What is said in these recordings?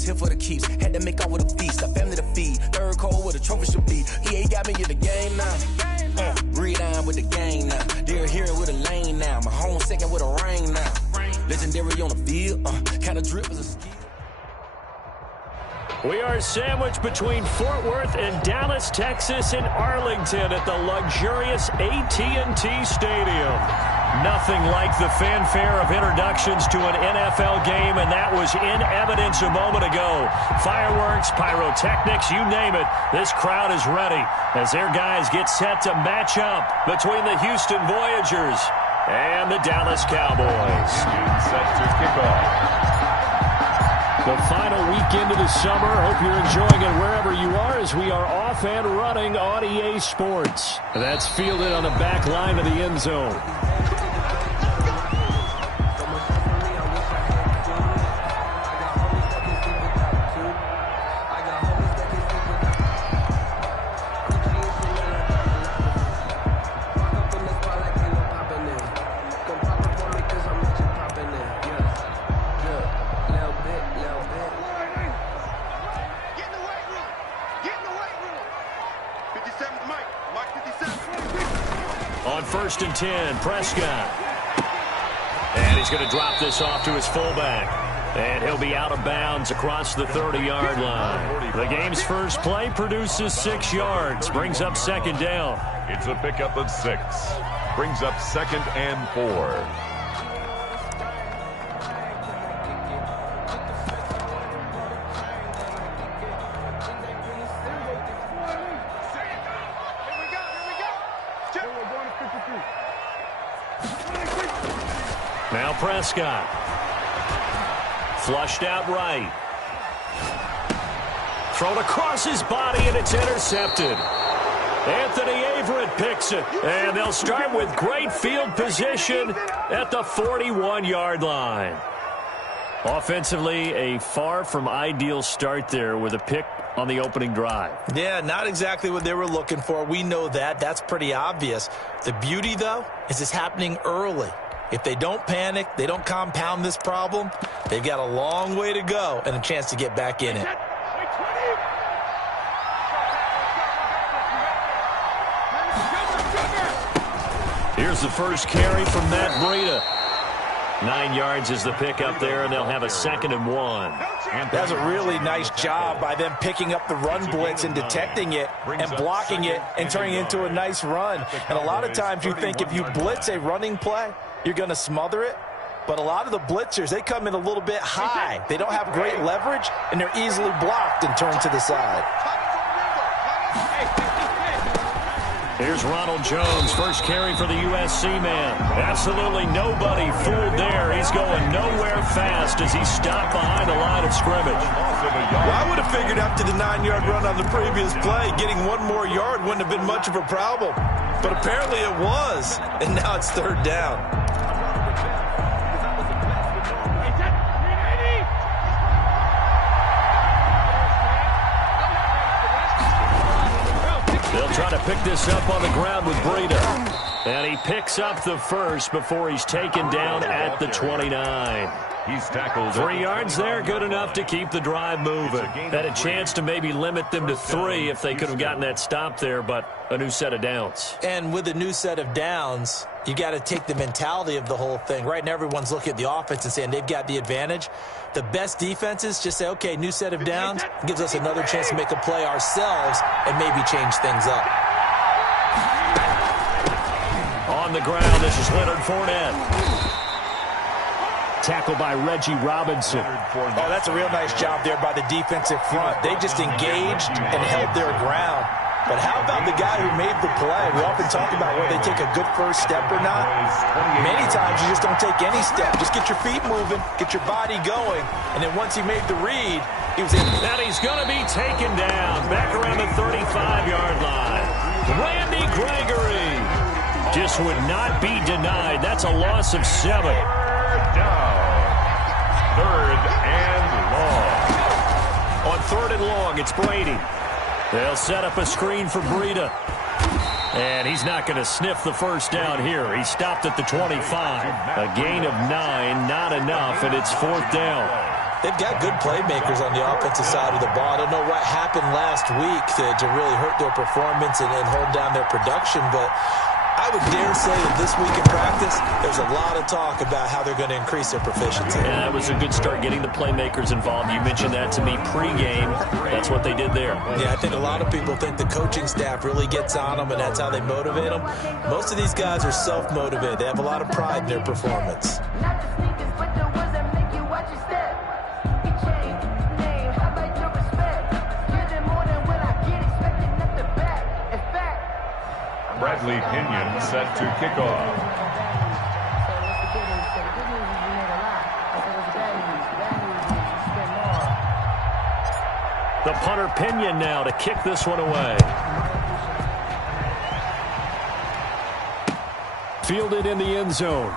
it's here for the keeps. Had to make off with a feast, a family to feed. Third cold where the trophy should be. EA got me in the game now. Read on with the game now. They're here with a lane now. My home second with a rain now. Legendary on the field. Kind of drip as a skill. We are sandwiched between Fort Worth and Dallas, Texas, and Arlington at the luxurious AT&T Stadium. Nothing like the fanfare of introductions to an NFL game, and that was in evidence a moment ago. Fireworks, pyrotechnics, you name it. This crowd is ready as their guys get set to match up between the Houston Voyagers and the Dallas Cowboys. Set to kick off. The final weekend of the summer. Hope you're enjoying it wherever you are as we are off and running on EA Sports. That's fielded on the back line of the end zone. On 1st and 10, Prescott. And he's going to drop this off to his fullback. And he'll be out of bounds across the 30-yard line. The game's first play produces 6 yards. Brings up 2nd down. It's a pickup of 6. Brings up 2nd and 4. Now Prescott. Flushed out right. Thrown across his body, and it's intercepted. Anthony Averett picks it. And they'll start with great field position at the 41-yard line. Offensively, a far from ideal start there with a pick on the opening drive. Yeah, not exactly what they were looking for. We know that. That's pretty obvious. The beauty, though, is it's happening early. If they don't panic, they don't compound this problem, they've got a long way to go and a chance to get back in it. Here's the first carry from Matt Breida. 9 yards is the pick up there, and they'll have a 2nd and 1. That's a really nice job by them picking up the run blitz and detecting it and blocking it and turning it into a nice run. And a lot of times you think if you blitz a running play, you're going to smother it. But a lot of the blitzers, they come in a little bit high. They don't have great leverage, and they're easily blocked and turned to the side. Here's Ronald Jones, first carry for the USC man. Absolutely nobody fooled there. He's going nowhere fast as he stopped behind the line of scrimmage. Well, I would have figured after the 9-yard run on the previous play, getting 1 more yard wouldn't have been much of a problem. But apparently it was, and now it's 3rd down. They'll try to pick this up on the ground with Breida. And he picks up the first before he's taken down at the 29. He's tackled. 3 yards there, good enough to keep the drive moving. Had a chance to maybe limit them to 3 if they could have gotten that stop there, but a new set of downs. And with a new set of downs, you got to take the mentality of the whole thing. Right now, everyone's looking at the offense and saying they've got the advantage. The best defenses just say, okay, new set of downs, gives us another chance to make a play ourselves and maybe change things up. On the ground, this is Leonard Fournette. Tackled by Reggie Robinson. Oh, that's a real nice job there by the defensive front. They just engaged and held their ground. But how about the guy who made the play? We often talk about whether they take a good first step or not. Many times you just don't take any step. Just get your feet moving, get your body going, and then once he made the read, he was in. And he's going to be taken down back around the 35-yard line. Randy Gregory just would not be denied. That's a loss of 7. Down. 3rd and long. On 3rd and long, it's Brady. They'll set up a screen for Breida. And he's not going to sniff the first down here. He stopped at the 25. A gain of 9, not enough, and it's 4th down. They've got good playmakers on the offensive side of the ball. I don't know what happened last week to really hurt their performance and hold down their production, but I would dare say that this week in practice, there's a lot of talk about how they're going to increase their proficiency. Yeah, that was a good start, getting the playmakers involved. You mentioned that to me pregame. That's what they did there. Yeah, I think a lot of people think the coaching staff really gets on them, and that's how they motivate them. Most of these guys are self-motivated. They have a lot of pride in their performance. Bradley Pinion set to kick off. The punter Pinion now to kick this one away. Fielded in the end zone.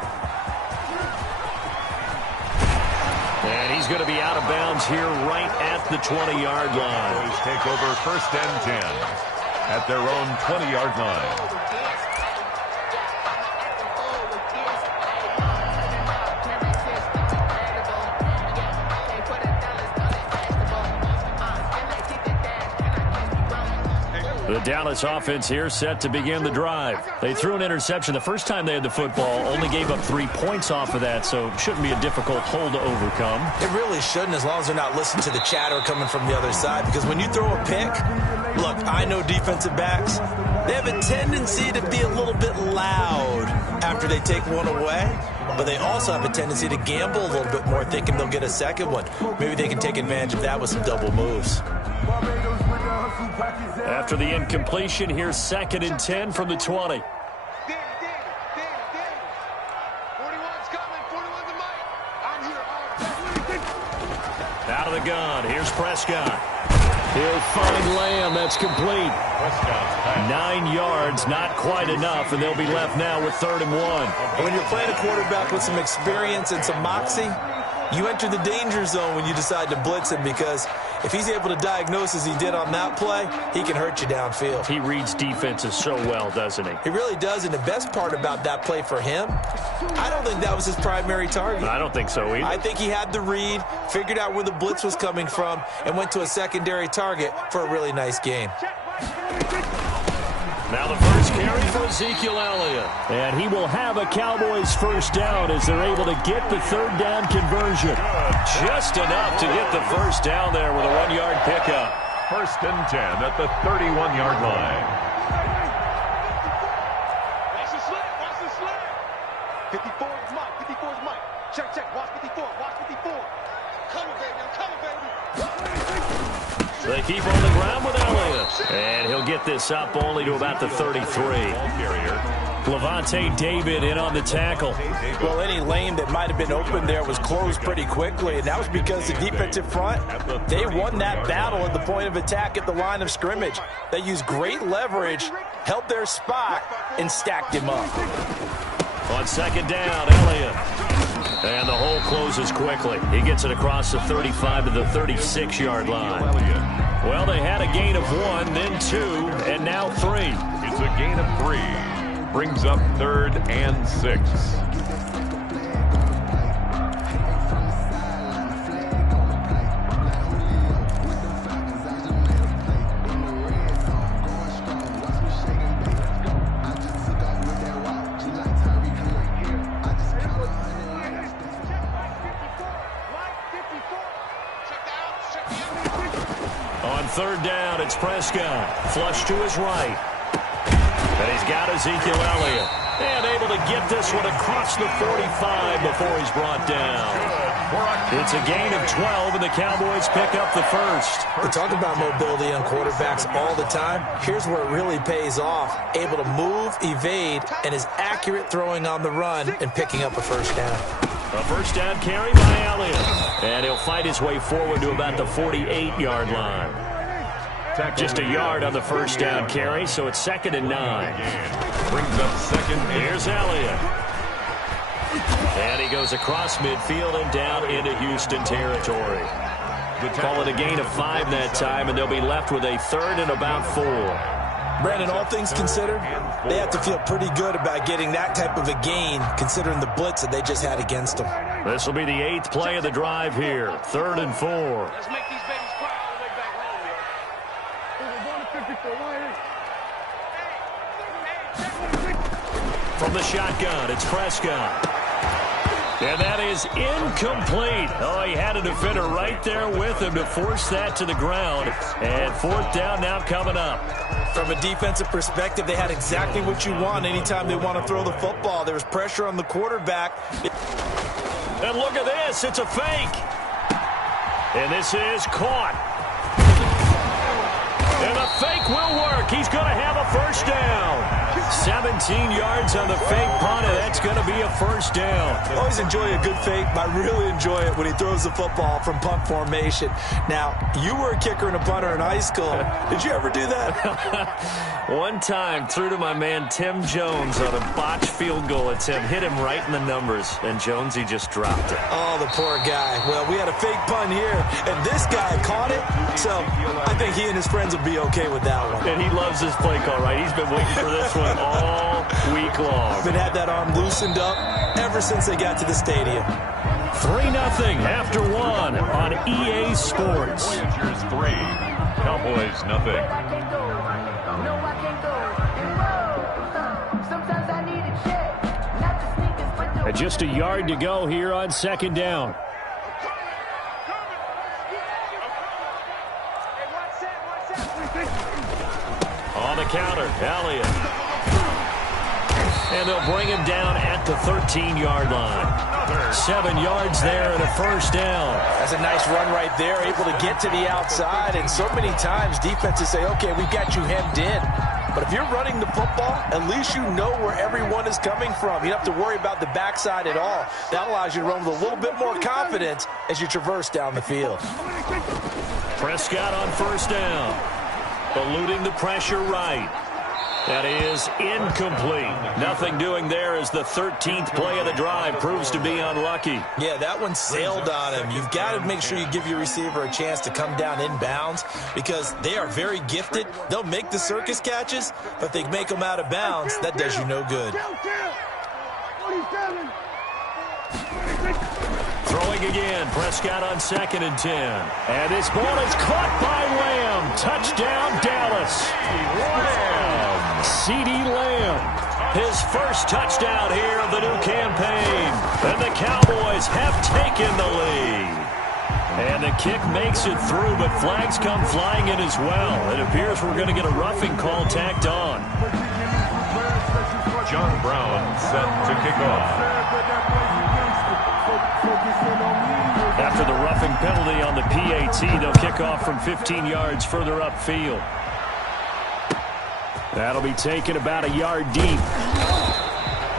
And he's going to be out of bounds here right at the 20-yard line. Boys take over 1st and 10. At their own 20-yard line. The Dallas offense here set to begin the drive. They threw an interception the first time they had the football, only gave up 3 points off of that, so it shouldn't be a difficult hole to overcome. It really shouldn't, as long as they're not listening to the chatter coming from the other side, because when you throw a pick, look, I know defensive backs, they have a tendency to be a little bit loud after they take one away, but they also have a tendency to gamble a little bit more, thinking they'll get a second one. Maybe they can take advantage of that with some double moves. After the incompletion, here's 2nd and 10 from the 20. Out of the gun, here's Prescott. He'll find Lamb, that's complete. 9 yards, not quite enough, and they'll be left now with 3rd and 1. When you're playing a quarterback with some experience and some moxie, you enter the danger zone when you decide to blitz him, because if he's able to diagnose as he did on that play, he can hurt you downfield. He reads defenses so well, doesn't he? He really does, and the best part about that play for him, I don't think that was his primary target. I don't think so either. I think he had the read, figured out where the blitz was coming from, and went to a secondary target for a really nice gain. Now the first carry for Ezekiel Elliott. And he will have a Cowboys first down as they're able to get the 3rd down conversion. Just enough to get the first down there with a 1-yard pickup. 1st and 10 at the 31-yard line. Watch the slant, watch the slant. 54 is Mike, 54 is Mike. Check, watch 54, watch 54. Coming, baby, I'm coming, baby. They keep on the ground with Elliott. And he'll get this up only to about the 33. Levante David in on the tackle. Well, any lane that might have been open there was closed pretty quickly, and that was because the defensive front, they won that battle at the point of attack at the line of scrimmage. They used great leverage, held their spot, and stacked him up. On 2nd down, Elliott. And the hole closes quickly. He gets it across the 35 to the 36-yard line. Well, they had a gain of 1, then 2, and now 3. It's a gain of 3. Brings up 3rd and 6. On 3rd down, it's Prescott. Flush to his right. And he's got Ezekiel Elliott. And able to get this one across the 45 before he's brought down. It's a gain of 12, and the Cowboys pick up the first. We talk about mobility on quarterbacks all the time. Here's where it really pays off. Able to move, evade, and is accurate throwing on the run and picking up a first down. A first down carry by Elliott. And he'll fight his way forward to about the 48-yard line. Just a yard on the first down carry, so it's 2nd and 9. Brings up 2nd. Here's Elliott. And he goes across midfield and down into Houston territory. Call it a gain of 5 that time, and they'll be left with a 3rd and about 4. Brandon, all things considered, they have to feel pretty good about getting that type of a gain, considering the blitz that they just had against them. This will be the 8th play of the drive here. 3rd and 4. Let's make these babies cry all the way back home, yo. From the shotgun, it's Prescott. And that is incomplete. Oh, he had a defender right there with him to force that to the ground. And 4th down now coming up. From a defensive perspective, they had exactly what you want anytime they want to throw the football. There was pressure on the quarterback. And look at this. It's a fake. And this is caught. And the fake will work. He's going to have a first down. 17 yards on the fake punt, and that's going to be a first down. I always enjoy a good fake, but I really enjoy it when he throws the football from punt formation. Now, you were a kicker and a punter in high school. Did you ever do that? One time, threw to my man Tim Jones on a botched field goal attempt. Hit him right in the numbers, and Jones, he just dropped it. Oh, the poor guy. Well, we had a fake punt here, and this guy caught it, so I think he and his friends will be okay with that one. And he loves this play call, right? He's been waiting for this one all week long. Been had that arm loosened up ever since they got to the stadium. 3-0 after 1 on EA Sports. Voyagers 3, Cowboys nothing. And just a yard to go here on 2nd down. On the counter, Elliott. And they'll bring him down at the 13-yard line. 7 yards there and a first down. That's a nice run right there, able to get to the outside. And so many times defenses say, okay, we've got you hemmed in. But if you're running the football, at least you know where everyone is coming from. You don't have to worry about the backside at all. That allows you to run with a little bit more confidence as you traverse down the field. Prescott on first down. Eluding the pressure right. That is incomplete. Nothing doing there as the 13th play of the drive proves to be unlucky. Yeah, that one sailed on him. You've got to make sure you give your receiver a chance to come down inbounds because they are very gifted. They'll make the circus catches, but if they make them out of bounds, that does you no good. Throwing again, Prescott on 2nd and 10. And this ball is caught by Lamb. Touchdown, Dallas. CeeDee Lamb, his first touchdown here of the new campaign. And the Cowboys have taken the lead. And the kick makes it through, but flags come flying in as well. It appears we're going to get a roughing call tacked on. John Brown set to kick off. After the roughing penalty on the PAT, they'll kick off from 15 yards further upfield. That'll be taken about a yard deep.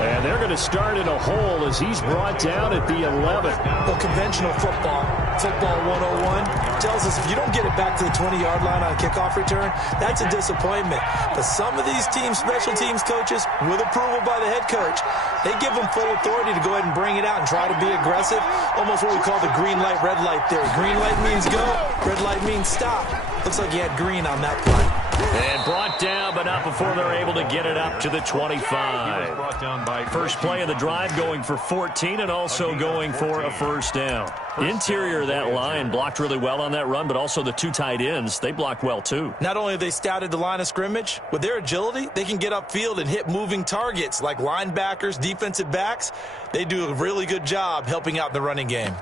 And they're going to start in a hole as he's brought down at the 11. Well, conventional football 101, tells us if you don't get it back to the 20-yard line on a kickoff return, that's a disappointment. But some of these teams, special teams coaches, with approval by the head coach, they give them full authority to go ahead and bring it out and try to be aggressive. Almost what we call the green light, red light theory. Green light means go, red light means stop. Looks like you had green on that play. And brought down, but not before they're able to get it up to the 25. First play of the drive going for 14 and also going for a first down. Interior of that line blocked really well on that run, but also the two tight ends, they blocked well too. Not only have they scouted the line of scrimmage, with their agility, they can get upfield and hit moving targets like linebackers, defensive backs. They do a really good job helping out in the running game.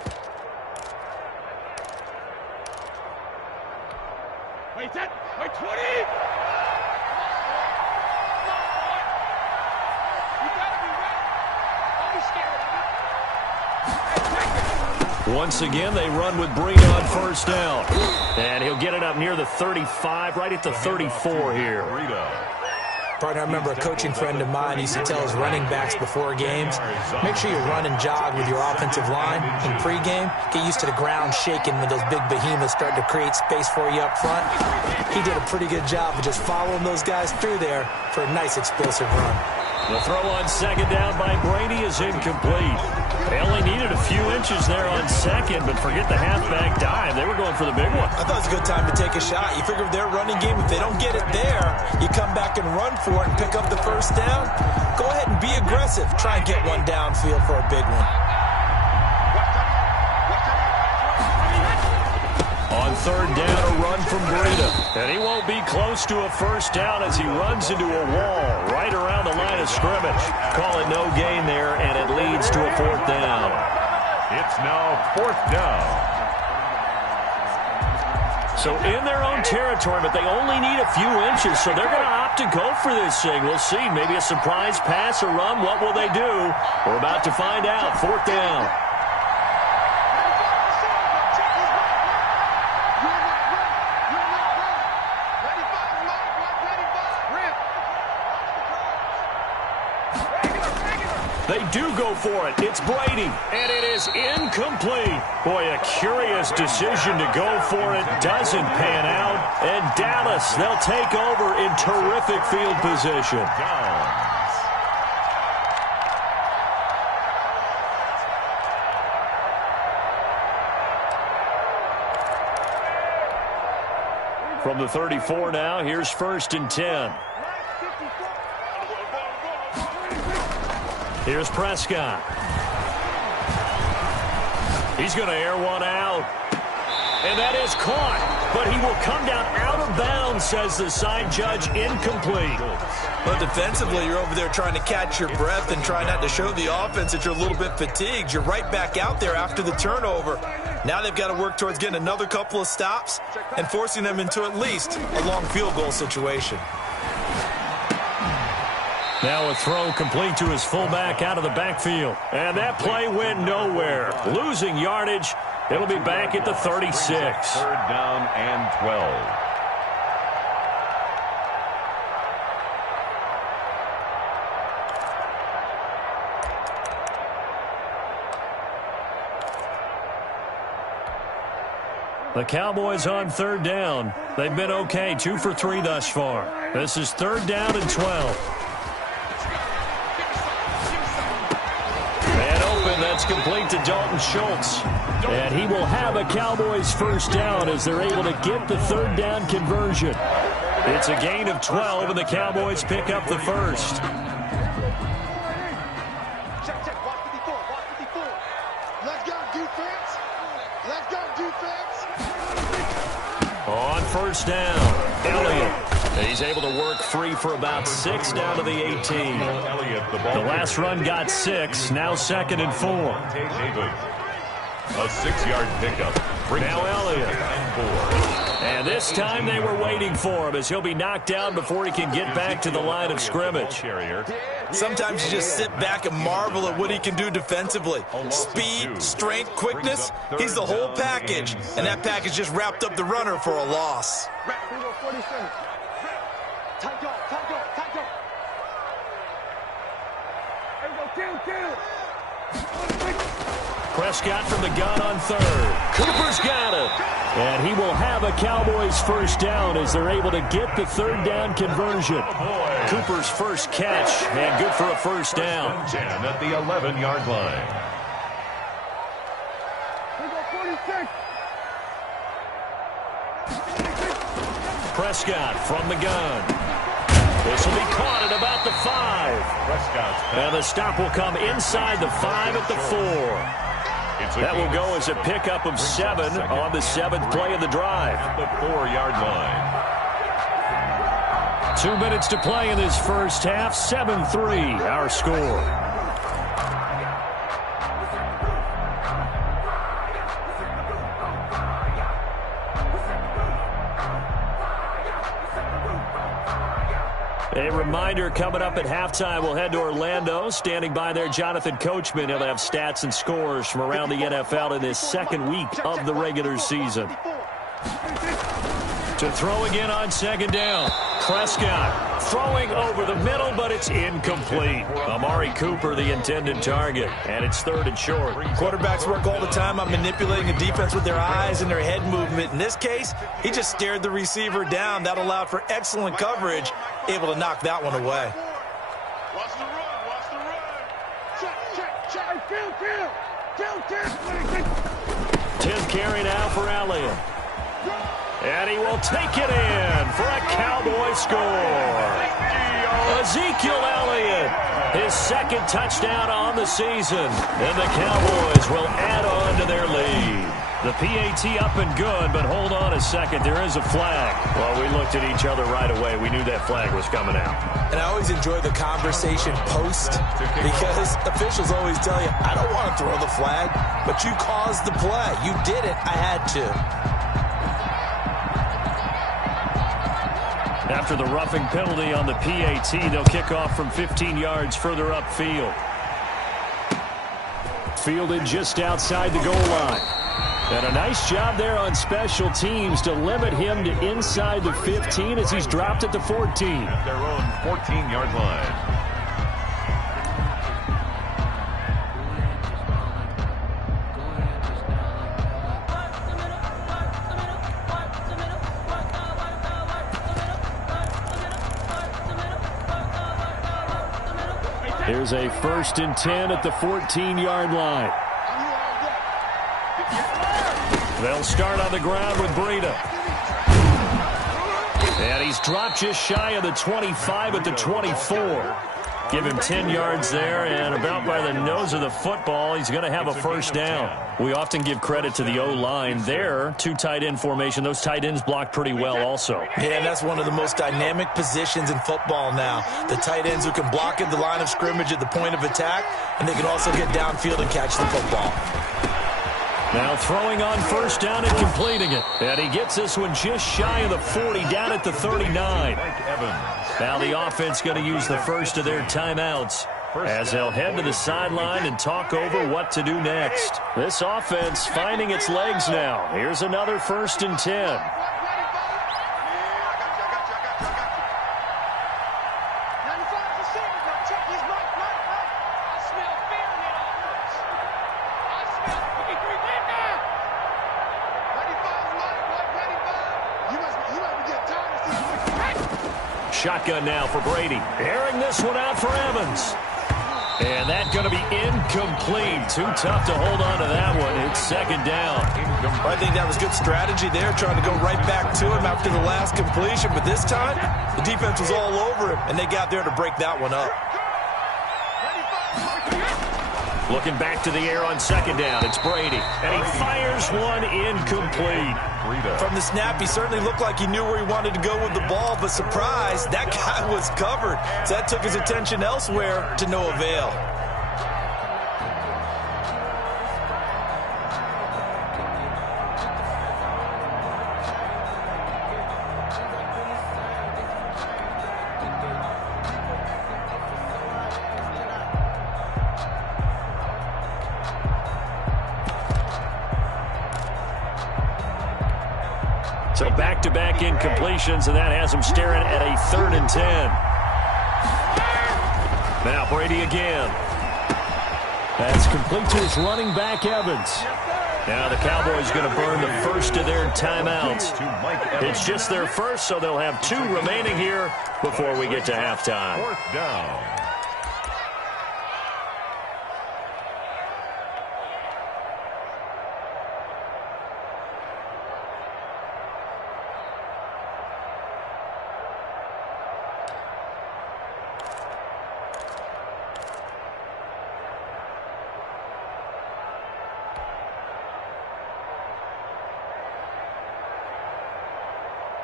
Wait, 20! Once again, they run with Breen on first down. And he'll get it up near the 35, right at the 34 here. Partner, I remember a coaching friend of mine used to tell his running backs before games, make sure you run and jog with your offensive line in pregame. Get used to the ground shaking when those big behemoths start to create space for you up front. He did a pretty good job of just following those guys through there for a nice explosive run. The throw on second down by Brady is incomplete. They only needed a few inches there on second, but forget the halfback dive. They were going for the big one. I thought it was a good time to take a shot. You figure with their running game, if they don't get it there, you come back and run for it and pick up the first down. Go ahead and be aggressive. Try and get one downfield for a big one. third down, a run from Breida. And he won't be close to a first down as he runs into a wall right around the line of scrimmage. Call it no gain there, and it leads to a fourth down. It's now fourth down. So in their own territory, but they only need a few inches, so they're going to opt to go for this thing. We'll see. Maybe a surprise pass or run. What will they do? We're about to find out. Fourth down. They do go for it. It's Brady, and it is incomplete. Boy, a curious decision to go for it. Doesn't pan out. And Dallas, they'll take over in terrific field position. From the 34 now, here's 1st and 10. Here's Prescott. He's going to air one out. And that is caught. But he will come down out of bounds, says the side judge, incomplete. But defensively, you're over there trying to catch your breath and try not to show the offense that you're a little bit fatigued. You're right back out there after the turnover. Now they've got to work towards getting another couple of stops and forcing them into at least a long field goal situation. Now a throw complete to his fullback out of the backfield. And that play went nowhere. Losing yardage. It'll be back at the 36. Third down and 12. The Cowboys on third down. They've been okay, 2 for 3 thus far. This is third down and 12. That's complete to Dalton Schultz. And he will have a Cowboys first down as they're able to get the third down conversion. It's a gain of 12, and the Cowboys pick up the first. Check, watch 54, watch 54. Let's go, defense. Let's go, defense. On first down, Elliott. He's able to work free for about 6 down to the 18. The last run got 6, now 2nd and 4. A 6-yard pickup. Now Elliott. And this time they were waiting for him as he'll be knocked down before he can get back to the line of scrimmage. Sometimes you just sit back and marvel at what he can do defensively. Speed, strength, quickness, he's the whole package. And that package just wrapped up the runner for a loss. Tight go. Prescott from the gun on third. Cooper's got it. And he will have a Cowboys first down as they're able to get the third down conversion. Cooper's first catch, and good for a first down. 10 at the 11-yard line. Prescott from the gun. This will be caught at about the 5. And the stop will come inside the 5 at the 4. That will go as a pickup of 7 on the 7th play of the drive. At the 4-yard line. 2 minutes to play in this first half. 7-3 our score. A reminder, coming up at halftime, we'll head to Orlando. Standing by there, Jonathan Coachman. He'll have stats and scores from around the NFL in this second week of the regular season. To throw again on second down. Prescott throwing over the middle, but it's incomplete. Amari Cooper, the intended target, and it's 3rd and short. Quarterbacks work all the time on manipulating a defense with their eyes and their head movement. In this case, he just stared the receiver down. That allowed for excellent coverage, able to knock that one away. Watch the run. Check. 10th carry now for Elliott. And he will take it in for a Cowboy score. Ezekiel Elliott, his 2nd touchdown on the season. And the Cowboys will add on to their lead. The PAT up and good, but hold on a second. There is a flag. Well, we looked at each other right away. We knew that flag was coming out. And I always enjoy the conversation post because officials always tell you, I don't want to throw the flag, but you caused the play. You did it. I had to. After the roughing penalty on the PAT, they'll kick off from 15 yards further upfield. Fielded just outside the goal line. And a nice job there on special teams to limit him to inside the 15 as he's dropped at the 14. At their own 14-yard line. Here's a 1st and 10 at the 14-yard line. They'll start on the ground with Breida. And he's dropped just shy of the 25 at the 24. Give him 10 yards there, and about by the nose of the football, he's going to have a first down. We often give credit to the O-line there. 2 tight end formation. Those tight ends block pretty well also. Yeah, and that's one of the most dynamic positions in football now. The tight ends who can block at the line of scrimmage at the point of attack, and they can also get downfield and catch the football. Now throwing on first down and completing it. And he gets this one just shy of the 40, down at the 39. Now the offense going to use the first of their timeouts as they'll head to the sideline and talk over what to do next. This offense finding its legs now. Here's another 1st and 10. Shotgun now for Brady. Airing this one out for Evans. And that's going to be incomplete. Too tough to hold on to that one. It's 2nd down. I think that was good strategy there, trying to go right back to him after the last completion. But this time, the defense was all over him, and they got there to break that one up. Looking back to the air on 2nd down. It's Brady. And he fires one incomplete. From the snap, he certainly looked like he knew where he wanted to go with the ball, but surprise, that guy was covered. So that took his attention elsewhere to no avail. So back-to-back incompletions, and that has him staring at a 3rd and 10. Now Brady again. That's complete to his running back, Evans. Now the Cowboys going to burn the first of their timeouts. It's just their first, so they'll have 2 remaining here before we get to halftime. 4th down.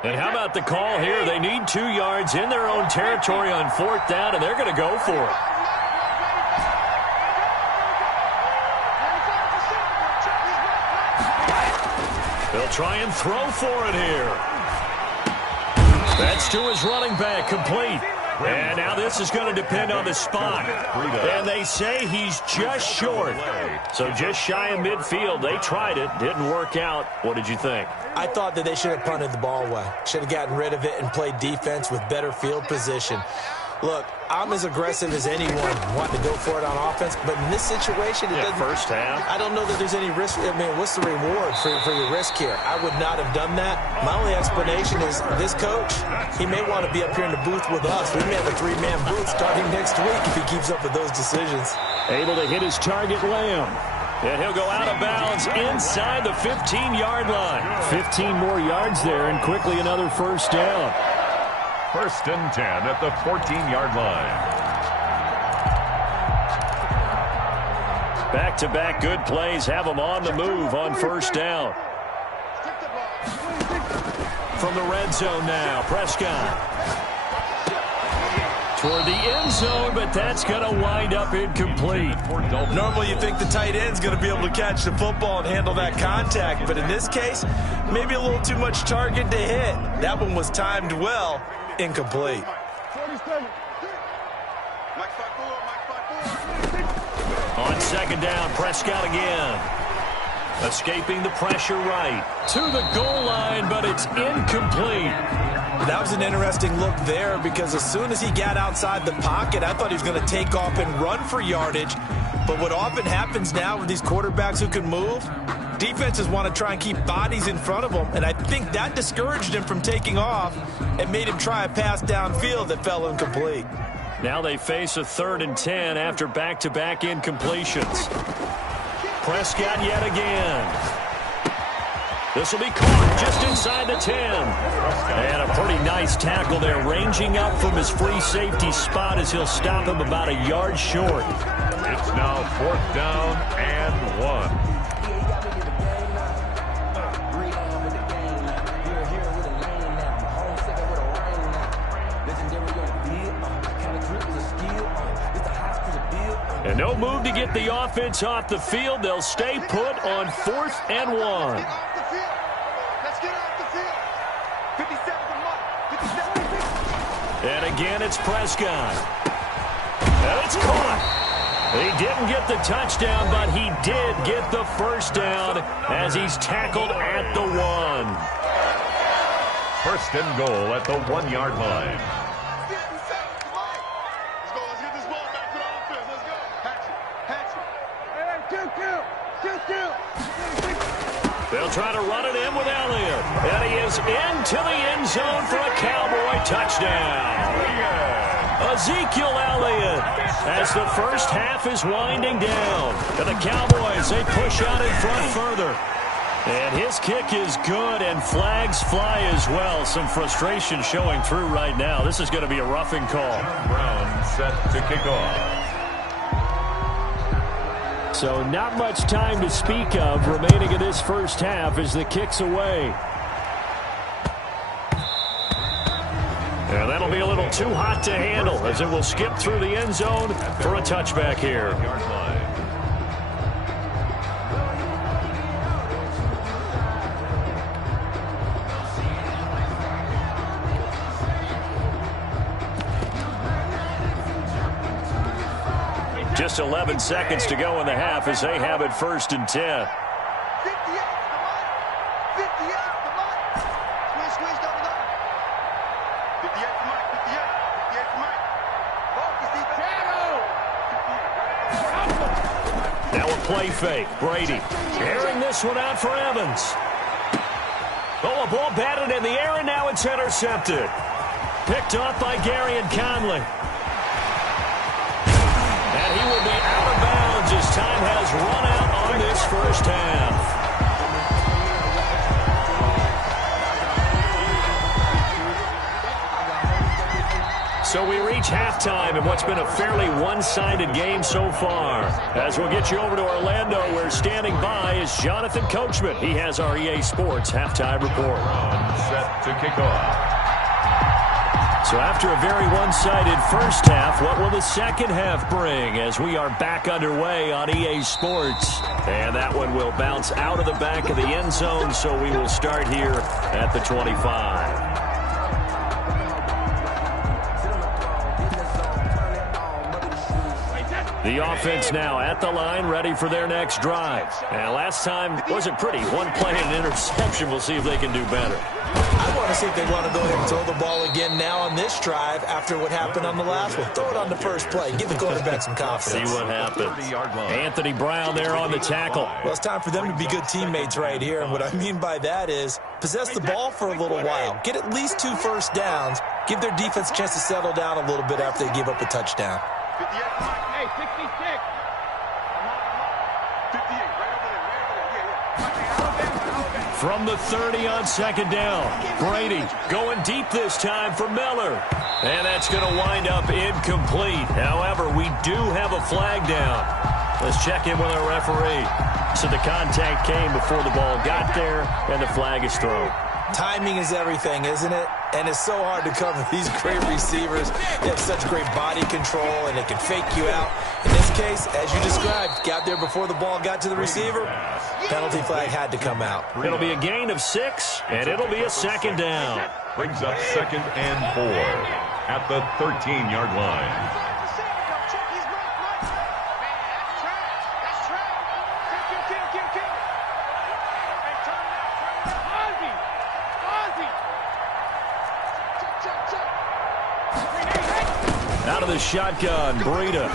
And how about the call here? They need 2 yards in their own territory on 4th down, and they're going to go for it. They'll try and throw for it here. That's to his running back, complete. And now this is going to depend on the spot. And they say he's just short. So just shy of midfield. They tried it. Didn't work out. What did you think? I thought that they should have punted the ball away. Should have gotten rid of it and played defense with better field position. Look, I'm as aggressive as anyone wanting to go for it on offense, but in this situation, it doesn't. First half. I don't know that there's any risk. I mean, what's the reward for your risk here? I would not have done that. My only explanation is this coach, he may want to be up here in the booth with us. We may have a 3-man booth starting next week if he keeps up with those decisions. Able to hit his target, Lamb. And he'll go out of bounds inside the 15-yard line. 15 more yards there, and quickly another first down. 1st and 10 at the 14-yard line. Back-to-back good plays have them on the move on first down. From the red zone now, Prescott. Toward the end zone, but that's going to wind up incomplete. Normally you think the tight end's going to be able to catch the football and handle that contact, but in this case, maybe a little too much target to hit. That one was timed well, incomplete. On second down, Prescott again. Escaping the pressure right. To the goal line, but it's incomplete. That was an interesting look there because as soon as he got outside the pocket, I thought he was going to take off and run for yardage. But what often happens now with these quarterbacks who can move, defenses want to try and keep bodies in front of them, and I think that discouraged him from taking off and made him try a pass downfield that fell incomplete. Now they face a 3rd and 10 after back-to-back incompletions. Prescott yet again. This will be caught just inside the 10. And a pretty nice tackle there, ranging up from his free safety spot as he'll stop him about a yard short. It's now 4th down and 1. And no move to get the offense off the field. They'll stay put on 4th and 1. And again, it's Prescott. And it's caught. He didn't get the touchdown, but he did get the first down as he's tackled at the 1. 1st and goal at the 1-yard line. They'll try to run it in with Elliott. And he is into the end zone for a Cowboy touchdown. Ezekiel Elliott as the first half is winding down. And the Cowboys, they push out in front further. And his kick is good, and flags fly as well. Some frustration showing through right now. This is going to be a roughing call. Brown set to kick off. So not much time to speak of remaining in this first half as the kick's away. And that'll be a little too hot to handle as it will skip through the end zone for a touchback here. Just 11 seconds to go in the half as they have it 1st and 10. Now a play fake. Brady airing this one out for Evans. Oh, a ball batted in the air, and now it's intercepted. Picked off by Gary and Conley. And he will be out of bounds as time has run out on this first half. So we reach halftime in what's been a fairly one-sided game so far. As we'll get you over to Orlando, where standing by is Jonathan Coachman. He has our EA Sports halftime report. Set to kick off. So after a very one-sided first half, what will the second half bring as we are back underway on EA Sports? And that one will bounce out of the back of the end zone, so we will start here at the 25. The offense now at the line, ready for their next drive. And last time wasn't pretty. One play and an interception. We'll see if they can do better. I want to see if they want to go ahead and throw the ball again now on this drive after what happened on the last one. Throw it on the first play. Give the quarterback some confidence. See what happens. Anthony Brown there on the tackle. Well, it's time for them to be good teammates right here. And what I mean by that is possess the ball for a little while. Get at least 2 first downs. Give their defense a chance to settle down a little bit after they give up a touchdown. Hey, 66. 58, right over there. From the 30 on second down, Brady going deep this time for Miller. And that's going to wind up incomplete. However, we do have a flag down. Let's check in with our referee. So the contact came before the ball got there, and the flag is thrown. Timing is everything, isn't it? And it's so hard to cover these great receivers. They have such great body control, and they can fake you out. In this case, as you described, got there before the ball got to the receiver. Penalty flag had to come out. It'll be a gain of 6, and it'll be a second down. Brings up 2nd and 4 at the 13-yard line. Out of the shotgun, Breida.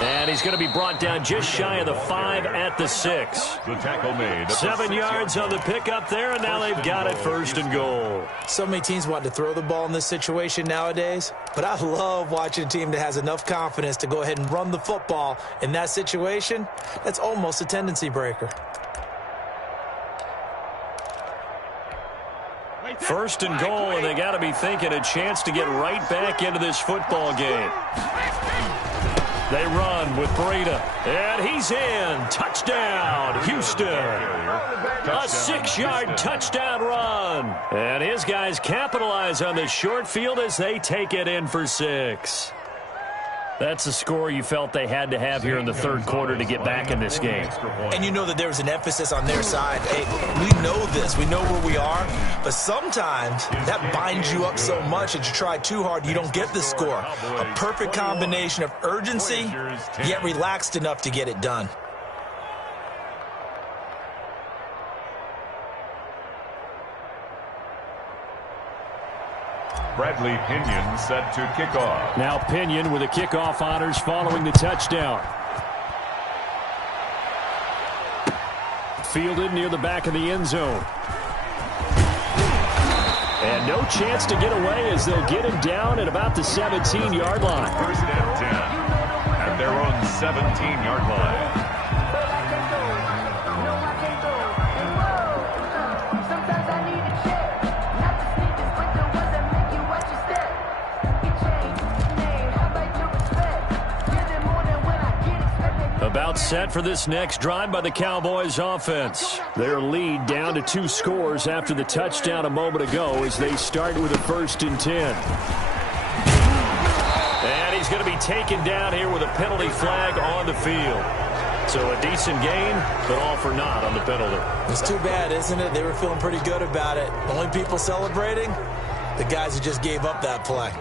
And he's going to be brought down just shy of the 5 at the 6. The tackle made. 7 yards on the pickup there, and now they've got it 1st and goal. So many teams want to throw the ball in this situation nowadays, but I love watching a team that has enough confidence to go ahead and run the football in that situation. That's almost a tendency breaker. 1st and goal, and they got to be thinking a chance to get right back into this football game. They run with Breida, and he's in. Touchdown, Houston. A 6-yard touchdown run. And his guys capitalize on the short field as they take it in for 6. That's the score you felt they had to have here in the 3rd quarter to get back in this game. And you know that there was an emphasis on their side. Hey, we know this. We know where we are. But sometimes that binds you up so much that you try too hard, you don't get the score. A perfect combination of urgency, yet relaxed enough to get it done. Bradley Pinion set to kick off. Now Pinion with the kickoff honors following the touchdown. Fielded near the back of the end zone. And no chance to get away as they'll get him down at about the 17-yard line. 1st and 10 at their own 17-yard line. About set for this next drive by the Cowboys offense. Their lead down to 2 scores after the touchdown a moment ago as they start with a 1st and 10. And he's going to be taken down here with a penalty flag on the field. So a decent gain, but all for naught on the penalty. It's too bad, isn't it? They were feeling pretty good about it. Only people celebrating, the guys who just gave up that play.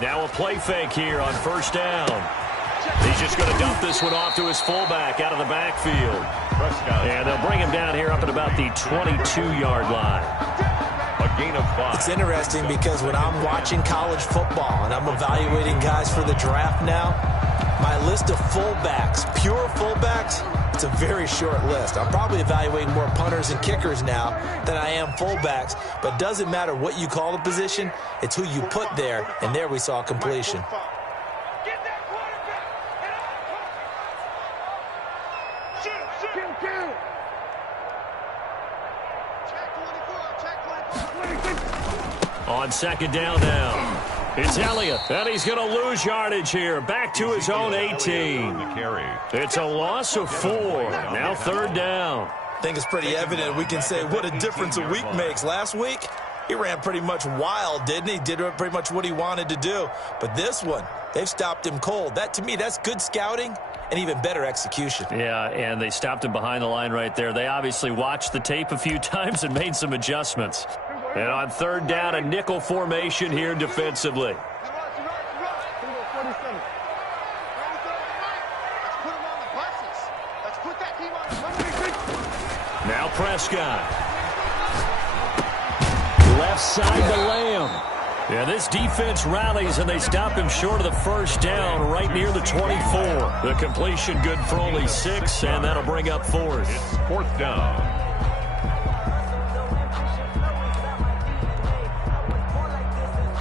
Now a play fake here on 1st down. He's just going to dump this one off to his fullback out of the backfield. And they'll bring him down here up at about the 22-yard line. A gain of 5. It's interesting because when I'm watching college football and I'm evaluating guys for the draft now, my list of fullbacks, pure fullbacks, it's a very short list. I'm probably evaluating more punters and kickers now than I am fullbacks, but it doesn't matter what you call the position, it's who you put there, and there we saw completion. On 2nd down now. It's Elliott, and he's going to lose yardage here. Back to his own 18. It's a loss of 4. Now 3rd down. I think it's pretty evident. We can say what a difference a week makes. Last week, he ran pretty much wild, didn't he? Did pretty much what he wanted to do. But this one, they've stopped him cold. That, to me, that's good scouting and even better execution. Yeah, and they stopped him behind the line right there. They obviously watched the tape a few times and made some adjustments. And on 3rd down, a nickel formation here defensively. Now Prescott. Left side to Lamb. Yeah, this defense rallies, and they stop him short of the 1st down right near the 24. The completion good for only 6, and that'll bring up 4th. It's 4th down.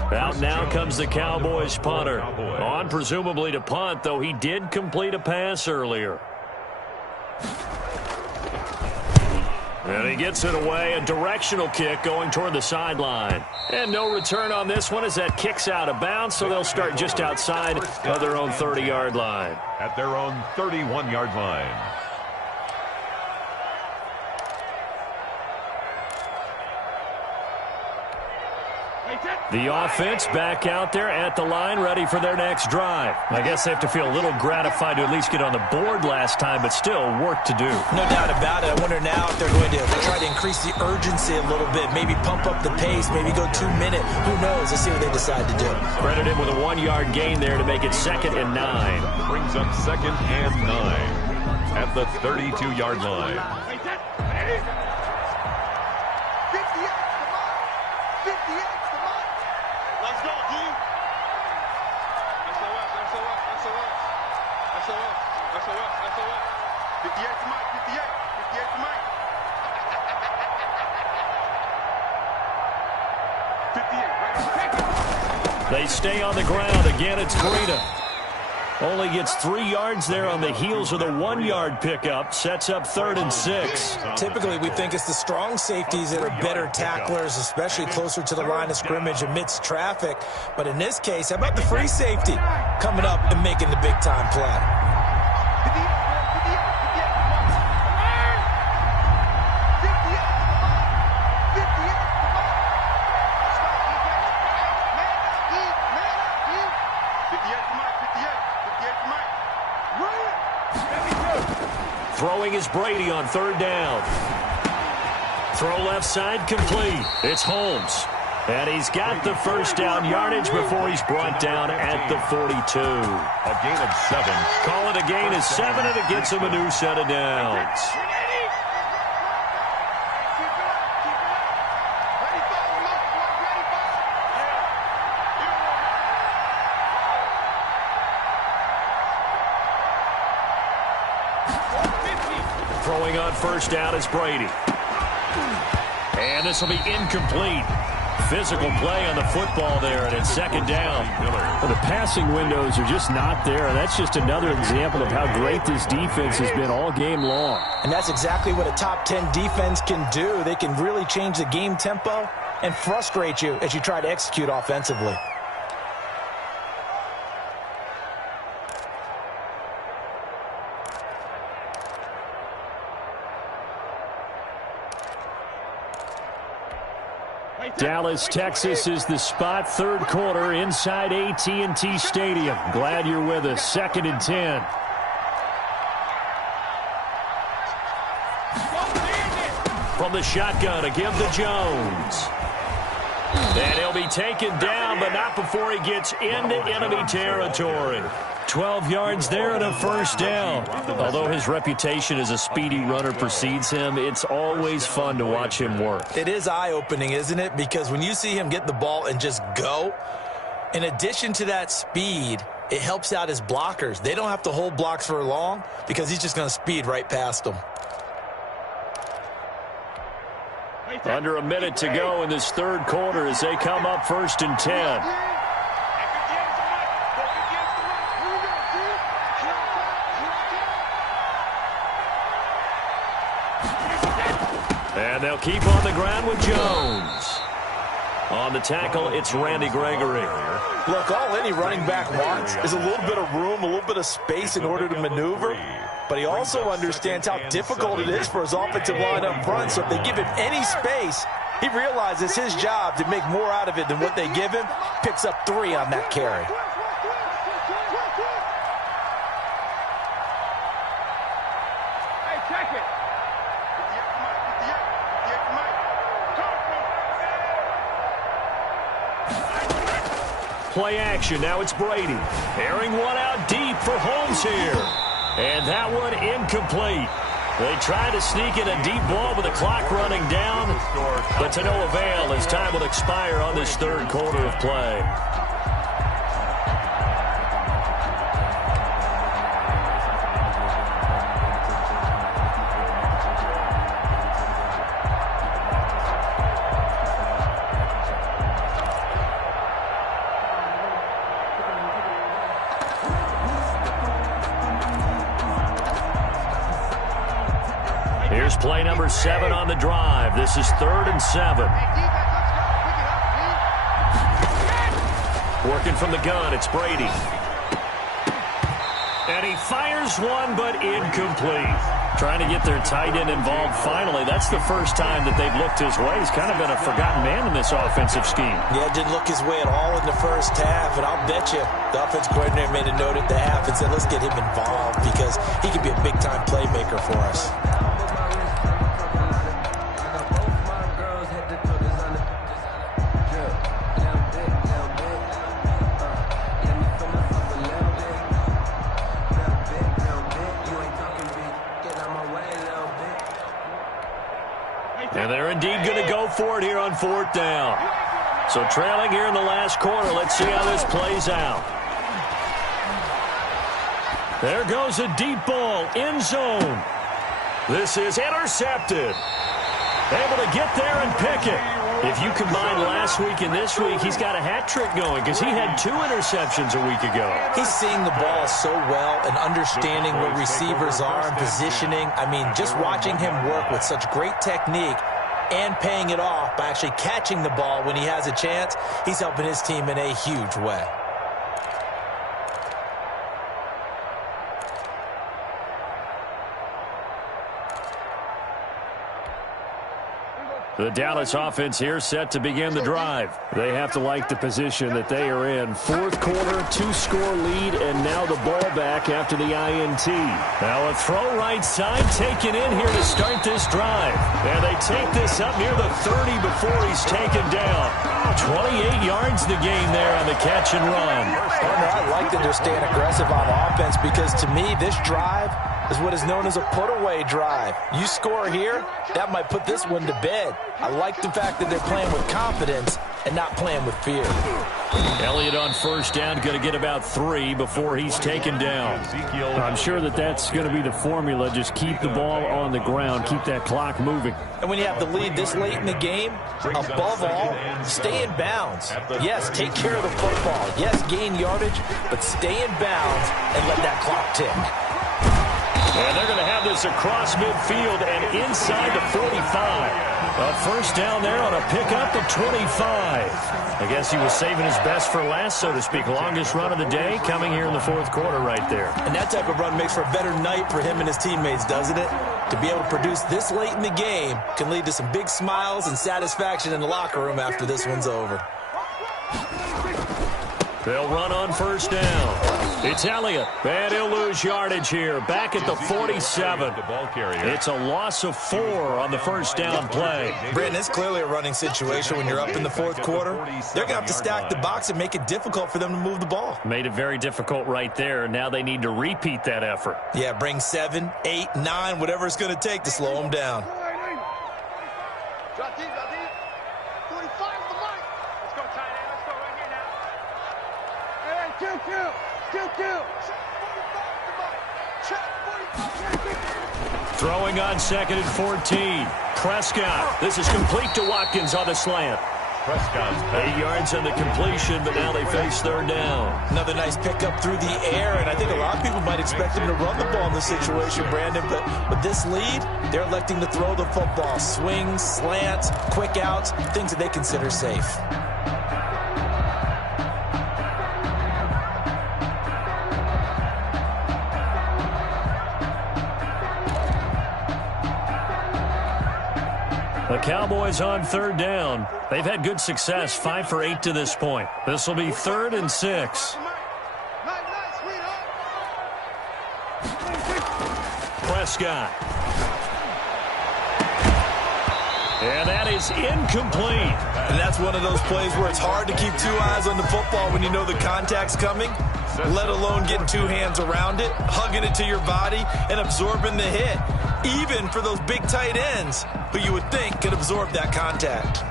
Out now comes the Cowboys punter. On presumably to punt, though he did complete a pass earlier. And he gets it away, a directional kick going toward the sideline. And no return on this one as that kick's out of bounds, so they'll start just outside of their own 30-yard line. At their own 31-yard line. The offense back out there at the line, ready for their next drive. I guess they have to feel a little gratified to at least get on the board last time, but still work to do. No doubt about it. I wonder now if they're going to try to increase the urgency a little bit, maybe pump up the pace, maybe go 2 minute. Who knows? Let's see what they decide to do. Credit him with a 1-yard gain there to make it 2nd and 9. Brings up 2nd and 9 at the 32-yard line. Let's go, D. SOS. 58 to Mike, 58 to Mike. 58, right? They stay on the ground. Again, it's Breida. Only gets 3 yards there on the heels of the 1-yard pickup. Sets up 3rd and 6. Typically, we think it's the strong safeties that are better tacklers, especially closer to the line of scrimmage amidst traffic. But in this case, how about the free safety coming up and making the big-time play? Throwing is Brady on 3rd down. Throw left side complete. It's Holmes. And he's got the first down yardage before he's brought down at the 42. A gain of 7. Call it a gain of 7, and it gets him a new set of downs. Throwing on 1st down is Brady. And this will be incomplete. Physical play on the football there, and it's 2nd down. Well, the passing windows are just not there. That's just another example of how great this defense has been all game long. And that's exactly what a top 10 defense can do. They can really change the game tempo and frustrate you as you try to execute offensively. Dallas, Texas is the spot. 3rd quarter inside AT&T Stadium. Glad you're with us. 2nd and 10. From the shotgun to give to Jones. And he'll be taken down, but not before he gets into enemy territory. 12 yards there and a 1st down. Although his reputation as a speedy runner precedes him, it's always fun to watch him work. It is eye-opening, isn't it? Because when you see him get the ball and just go, in addition to that speed, it helps out his blockers. They don't have to hold blocks for long because he's just going to speed right past them. Under a minute to go in this 3rd quarter as they come up 1st and 10. And they'll keep on the ground with Jones. On the tackle, it's Randy Gregory. Look, all any running back wants is a little bit of room, a little bit of space in order to maneuver. But he also understands how difficult it is for his offensive line up front. So if they give him any space, he realizes his job to make more out of it than what they give him. Picks up 3 on that carry. Play action. Now it's Brady. Airing one out deep for Holmes here. And that one incomplete. They try to sneak in a deep ball with the clock running down, but to no avail as time will expire on this 3rd quarter of play. Here's play number 7 on the drive. This is 3rd and 7. Working from the gun, it's Brady. And he fires one, but incomplete. Trying to get their tight end involved finally. That's the first time that they've looked his way. He's kind of been a forgotten man in this offensive scheme. Yeah, didn't look his way at all in the first half. And I'll bet you the offensive coordinator made a note at the half and said, let's get him involved because he could be a big-time playmaker for us. And they're indeed going to go for it here on 4th down. So trailing here in the last quarter. Let's see how this plays out. There goes a deep ball, end zone. This is intercepted. Able to get there and pick it. If you combine last week and this week, he's got a hat trick going because he had 2 interceptions a week ago. He's seeing the ball so well and understanding where receivers are and positioning. I mean, just watching him work with such great technique and paying it off by actually catching the ball when he has a chance, he's helping his team in a huge way. The Dallas offense here set to begin the drive. They have to like the position that they are in. 4th quarter, 2-score lead, and now the ball back after the INT. Now a throw right side taken in here to start this drive. And they take this up near the 30 before he's taken down. 28 yards the gain there on the catch and run. Partner, I like that they're staying aggressive on offense because to me, this drive is what is known as a put-away drive. You score here, that might put this one to bed. I like the fact that they're playing with confidence and not playing with fear. Elliott on 1st down, going to get about 3 before he's taken down. I'm sure that that's going to be the formula. Just keep the ball on the ground, keep that clock moving. And when you have the lead this late in the game, above all, stay in bounds. Yes, take care of the football. Yes, gain yardage, but stay in bounds and let that clock tick. And they're going to have this across midfield and inside the 45. A 1st down there on a pickup at 25. I guess he was saving his best for last, so to speak. Longest run of the day coming here in the 4th quarter right there. And that type of run makes for a better night for him and his teammates, doesn't it? To be able to produce this late in the game can lead to some big smiles and satisfaction in the locker room after this one's over. They'll run on 1st down. It's Elliott, and he'll lose yardage here. Back at the 47. It's a loss of 4 on the 1st down play. Brandon, it's clearly a running situation when you're up in the 4th quarter. They're going to have to stack the box and make it difficult for them to move the ball. Made it very difficult right there. Now they need to repeat that effort. Yeah, bring 7, 8, 9, whatever it's going to take to slow them down. Drop deep, drop deep. 45 with the mic. Let's go, tight end. Let's go right here now. Hey, kill. Throwing on 2nd and 14. Prescott. This is complete to Watkins on the slant. Prescott's 8 yards on the completion, but now they face 3rd down. Another nice pickup through the air, and I think a lot of people might expect him to run the ball in this situation, Brandon, but with this lead, they're electing to throw the football. Swings, slants, quick outs, things that they consider safe. The Cowboys on 3rd down. They've had good success, 5 for 8 to this point. This will be 3rd and 6. Prescott. And that is incomplete. And that's one of those plays where it's hard to keep 2 eyes on the football when you know the contact's coming, let alone getting 2 hands around it, hugging it to your body, and absorbing the hit. Even for those big tight ends who you would think could absorb that contact.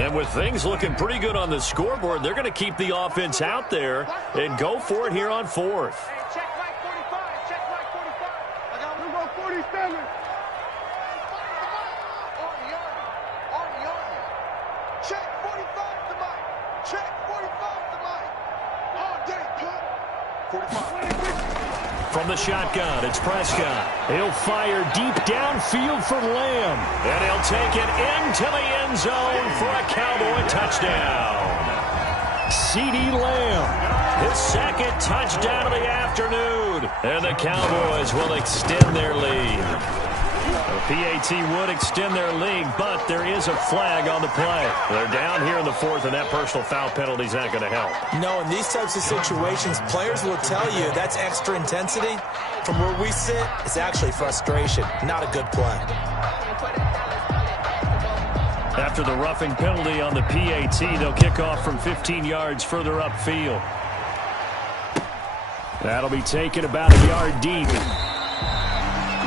And with things looking pretty good on the scoreboard, they're going to keep the offense out there and go for it here on 4th. Check right 45. Check right 45. I got number 47. On the army. Check 45 to Mike. Check 45 the shotgun. It's Prescott. He'll fire deep downfield for Lamb. And he'll take it into the end zone for a Cowboy touchdown. CeeDee Lamb, his second touchdown of the afternoon. And the Cowboys will extend their lead. The PAT would extend their lead, but there is a flag on the play. They're down here in the fourth, and that personal foul penalty is not going to help. No, in these types of situations, players will tell you that's extra intensity. From where we sit, it's actually frustration, not a good play. After the roughing penalty on the PAT, they'll kick off from 15 yards further upfield. That'll be taken about a yard deep.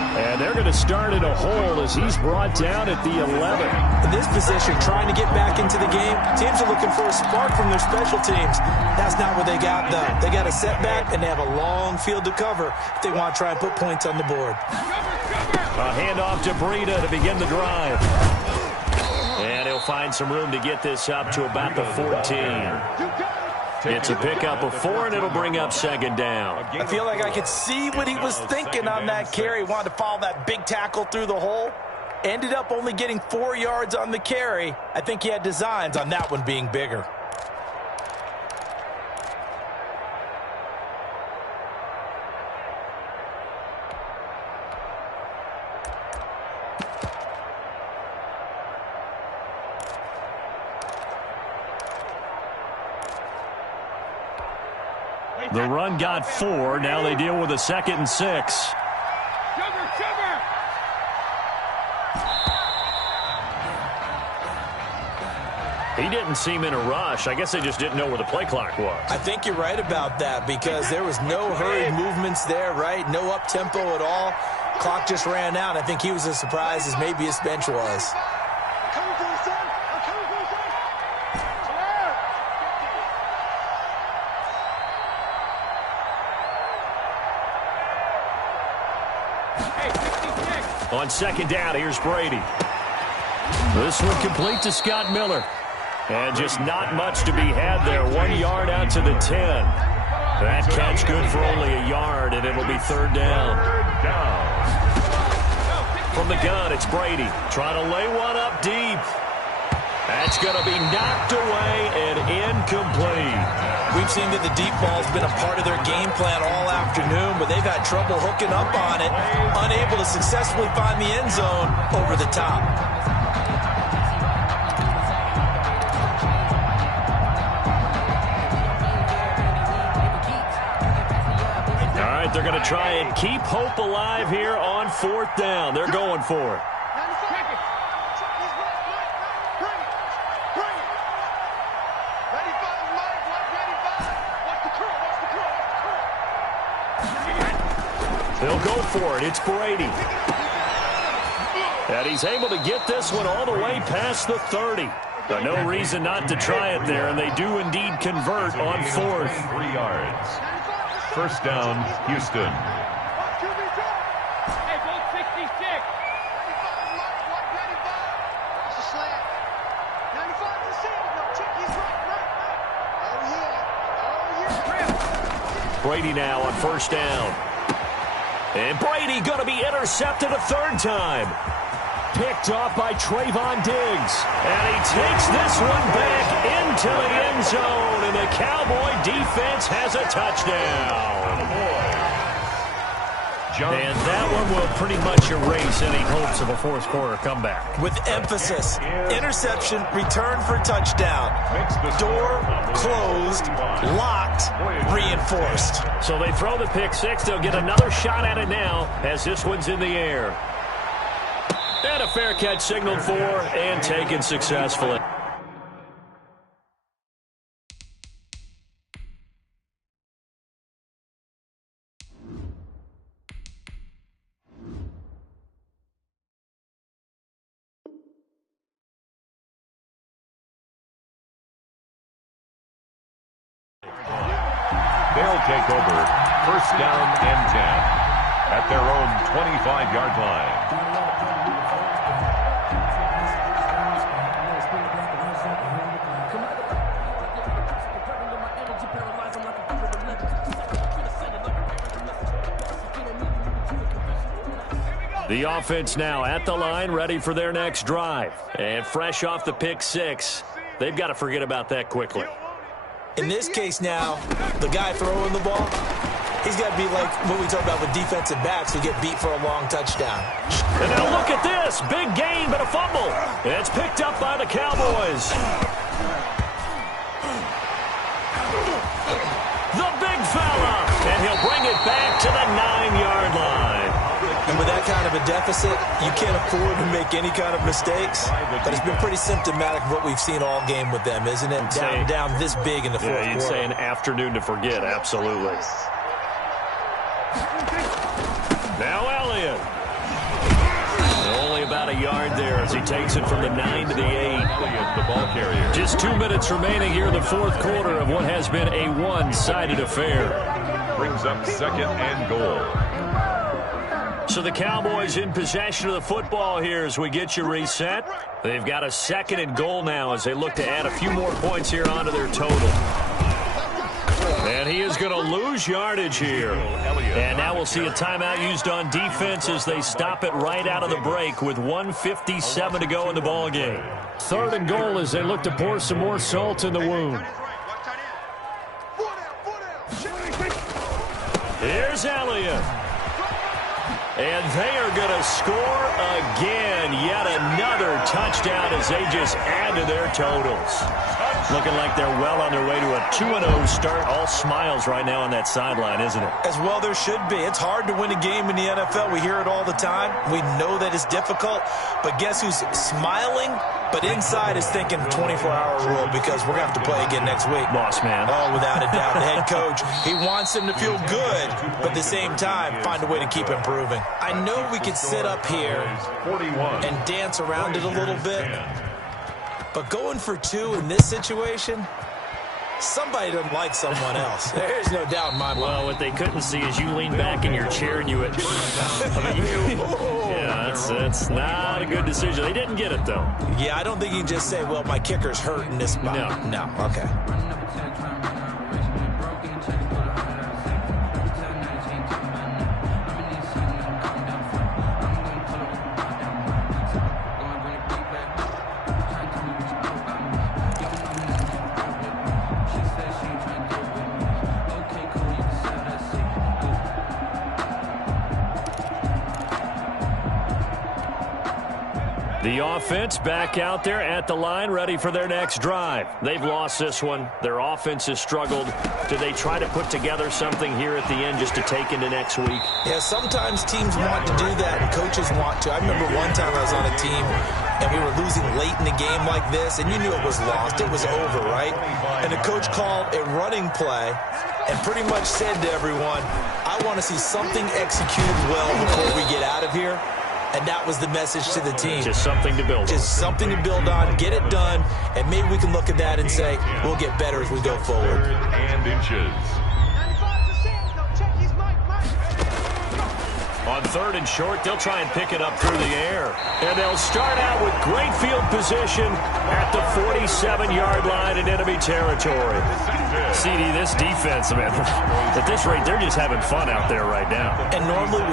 And they're going to start in a hole as he's brought down at the 11. In this position, trying to get back into the game, teams are looking for a spark from their special teams. That's not what they got, though. They got a setback, and they have a long field to cover if they want to try and put points on the board. A handoff to Breida to begin the drive. And he'll find some room to get this up to about the 14. It's a pickup of 4, and it'll bring up second down. I feel like I could see what he was thinking on that carry. Wanted to follow that big tackle through the hole. Ended up only getting 4 yards on the carry. I think he had designs on that one being bigger. The run got 4. Now they deal with a 2nd and 6. He didn't seem in a rush. I guess they just didn't know where the play clock was. I think you're right about that because there was no hurried movements there, right? No up-tempo at all. Clock just ran out. I think he was as surprised as maybe his bench was. On second down, here's Brady. This one complete to Scott Miller. And just not much to be had there. 1 yard out to the 10. That catch good for only a yard, and it'll be third down. From the gun, it's Brady. Trying to lay one up deep. That's going to be knocked away and incomplete. We've seen that the deep ball's been a part of their game plan all afternoon, but they've had trouble hooking up on it, unable to successfully find the end zone over the top. All right, they're going to try and keep hope alive here on fourth down. They're going for it. They'll go for it. It's Brady. And he's able to get this one all the way past the 30. But no reason not to try it there, and they do indeed convert on fourth. 3 yards. First down, Houston. Brady now on first down. And Brady going to be intercepted a third time. Picked off by Trayvon Diggs. And he takes this one back into the end zone. And the Cowboy defense has a touchdown. And that one will pretty much erase any hopes of a fourth quarter comeback. With emphasis, interception, return for touchdown. Door closed, locked, reinforced. So they throw the pick six. They'll get another shot at it now as this one's in the air. And a fair catch signaled for and taken successfully. They'll take over first down and 10 at their own 25-yard line. The offense now at the line, ready for their next drive. And fresh off the pick six, they've got to forget about that quickly. In this case now, the guy throwing the ball, he's got to be like what we talk about with defensive backs who get beat for a long touchdown. And now look at this. Big gain, but a fumble. It's picked up by the Cowboys. The big fella. And he'll bring it back to the 9-yard line. And with that kind of a deficit, you can't afford to make any kind of mistakes. But it's been pretty symptomatic of what we've seen all game with them, isn't it? Down this big in the fourth quarter. You'd say an afternoon to forget, absolutely. Now Elliott. Only about a yard there as he takes it from the 9 to the 8. Elliott, the ball carrier. Just 2 minutes remaining here in the fourth quarter of what has been a one-sided affair. Brings up 2nd and goal. So the Cowboys in possession of the football here as we get you reset. They've got a 2nd and goal now as they look to add a few more points here onto their total. And he is going to lose yardage here. And now we'll see a timeout used on defense as they stop it right out of the break with 1:57 to go in the ball game. 3rd and goal as they look to pour some more salt in the wound. Here's Elliott. And they are going to score again. Yet another touchdown as they just add to their totals. Looking like they're well on their way to a 2-0 start. All smiles right now on that sideline, isn't it? As well there should be. It's hard to win a game in the NFL. We hear it all the time. We know that it's difficult. But guess who's smiling? But inside is thinking 24-hour rule because we're going to have to play again next week. Boss man. Oh, without a doubt. The head coach, he wants them to feel good, but at the same time, find a way to keep improving. I know we could sit up here and dance around it a little bit, but going for 2 in this situation, somebody doesn't like someone else. There's no doubt in my mind. Well, what they couldn't see is you lean back in your chair and you would... yeah, that's not a good decision. They didn't get it, though. Yeah, I don't think you can just say, well, my kicker's hurt in this spot. No. Okay. The offense back out there at the line, ready for their next drive. They've lost this one. Their offense has struggled. Do they try to put together something here at the end just to take into next week? Yeah, sometimes teams want to do that and coaches want to. I remember one time I was on a team and we were losing late in a game like this, and you knew it was lost. It was over, right? And the coach called a running play and pretty much said to everyone, I want to see something executed well before we get out of here. And that was the message to the team. Just something to build on. Just something to build on, get it done, and maybe we can look at that and say, we'll get better as we go forward. 3rd and inches. On 3rd and short, they'll try and pick it up through the air. And they'll start out with great field position at the 47-yard line in enemy territory. CD, this defense, man, at this rate, they're just having fun out there right now. And normally